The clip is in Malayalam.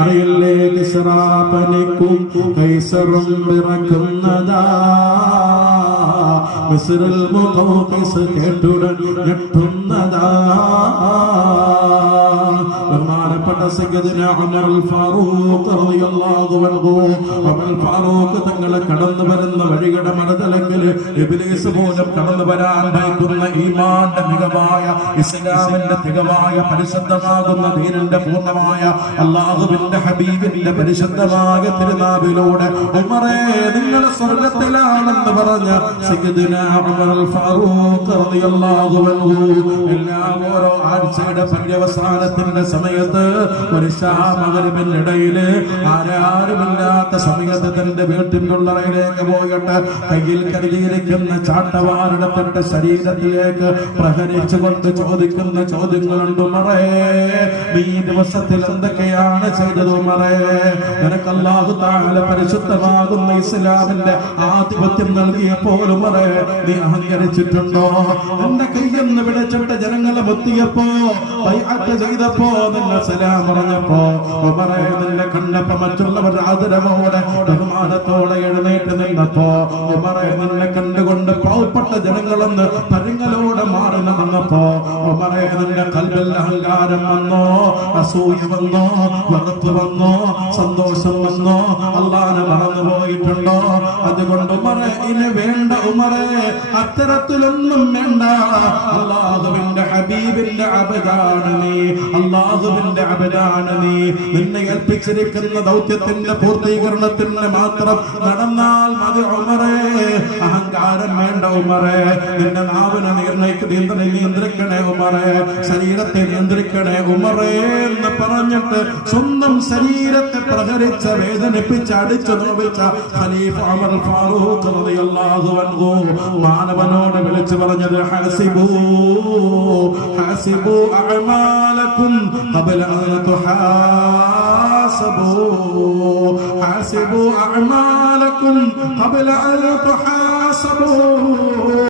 അറിയില്ലേ കിസ്റാപനിക്കും കൈസറും പിറക്കുന്നതാ മിസ്റിൽ മുഖൗഖിസ് കേട്ടുടൻ ഞെട്ടുന്നതാ ബഹുമാനപ്പെട്ട സയ്യിദുനാ ഉമർ അൽ ഫാറൂഖ് റളിയല്ലാഹു അൻഹു ഉമർ ഫാറൂഖ് തങ്ങൾ കടന്നു വരുന്ന വഴിയുടെ മറുതലത്തിൽ ഇബ്ലീസ് പോലും കടന്നു വരാൻ ഭയക്കുന്ന ഈമാന്റെ മികവായ ഇസ്ലാമിന്റെ തികവായ പരിശുദ്ധമാകുന്ന ദീനിന്റെ പൂർണ്ണമായ അല്ലാഹുവിന്റെ ഹബീബിന്റെ പരിശുദ്ധമായ തിരുനാവിലൂടെ ഉമറേ നിങ്ങൾ സ്വർഗ്ഗത്തിലാണെന്ന് പറഞ്ഞ സയ്യിദുനാ ഉമർ അൽ ഫാറൂഖ് റളിയല്ലാഹു അൻഹു എല്ലാ ഓരോ ആഴ്ചയുടെ പര്യവസാനത്തിന്റെ സമയത്ത് ഒരു മഗ്‌രിബിന്റെ ഇടയില് ആരാരുമില്ലാത്ത സമയത്ത് തന്റെ വീട്ടിനുള്ളറയിലേക്ക് പോയിട്ട് കയ്യിൽ കരുതിയിരിക്കുന്ന ചാട്ടവാറെടുത്തിട്ട് ശരീരത്തിലേക്ക് പ്രഹരിച്ചുകൊണ്ട് ചോദിക്കുന്ന ചോദ്യങ്ങളുണ്ട് ഉമറേ ഈ ദിവസത്തിൽ എന്തൊക്കെയാണ് ചെയ്തത് ഉമറേ നിനക്ക് അല്ലാഹു തആല പരിശുദ്ധമാകുന്ന ഇസ്ലാമിന്റെ ആധിപത്യം നൽകിയപ്പോൾ ഉമറേ നീ അഹങ്കരിച്ചിട്ടുണ്ടോ നിന്റെ കയ്യെന്ന് വിളിച്ചിട്ട് ജനങ്ങളെ മുത്തിയപ്പോ ബൈഅത്ത് ചെയ്തപ്പോ നിന്നെ സലാം പറഞ്ഞപ്പോ ഉമറേ നിന്നെ കണ്ടപ്പോ മറ്റുള്ളവർ ആദരവോടെ ബഹുമാനത്തോടെ എഴുന്നേറ്റ് നിന്നപ്പോ ഉമറേ നിന്നെ കണ്ടുകൊണ്ട് പാവപ്പെട്ട ജനങ്ങളെന്ന് പരിങ്ങലോടെ മാറി നടന്നപ്പോ ഉമറേ നിന്റെ കൽബിൽ അഹങ്കാരം വന്നോ അസൂയ വന്നോ വെറുപ്പ് വന്നോ സന്തോഷം വന്നോ അല്ലാഹനെ മറന്നു പോയിട്ടുണ്ടോ അതുകൊണ്ട് ഉമറേ ഇനി വേണ്ട ഉമറേ അത്തരത്തിലൊന്നും വേണ്ട അല്ലാഹുവിന്റെ ഹബീബിന്റെ അബദാണ് നീ അല്ലാഹുവിന്റെ അബദാണ് നീ നിന്നെ ഏൽപ്പിച്ചിരിക്കുന്ന ദൗത്യത്തിന്റെ പൂർത്തീകരണത്തിന് മാത്രം നടന്നാൽ മതി ഉമറേ അഹങ്കാരം വേണ്ട ഉമറേ നിന്റെ നാവിനെ നിയന്ത്രിക്കണേ ഉമറേ ശരീരത്തെ നിയന്ത്രിക്കണേ ഉമറേ എന്ന് പറഞ്ഞിട്ട് സ്വന്തം ശരീരത്തെ പ്രഹരിച്ച വേദനിപ്പിച്ച് അടിച്ചു നോവിച്ച ഖലീഫ ഉമർ ഫാറൂഖ് റളിയല്ലാഹു അൻഹു മാനവനോട് വിളിച്ചു പറഞ്ഞത് ഹസിബൂ അഅമാലകും ഖബല അൻ തുഹാസബൂ حاسبوا أعمالكم قبل أن تحاسبوا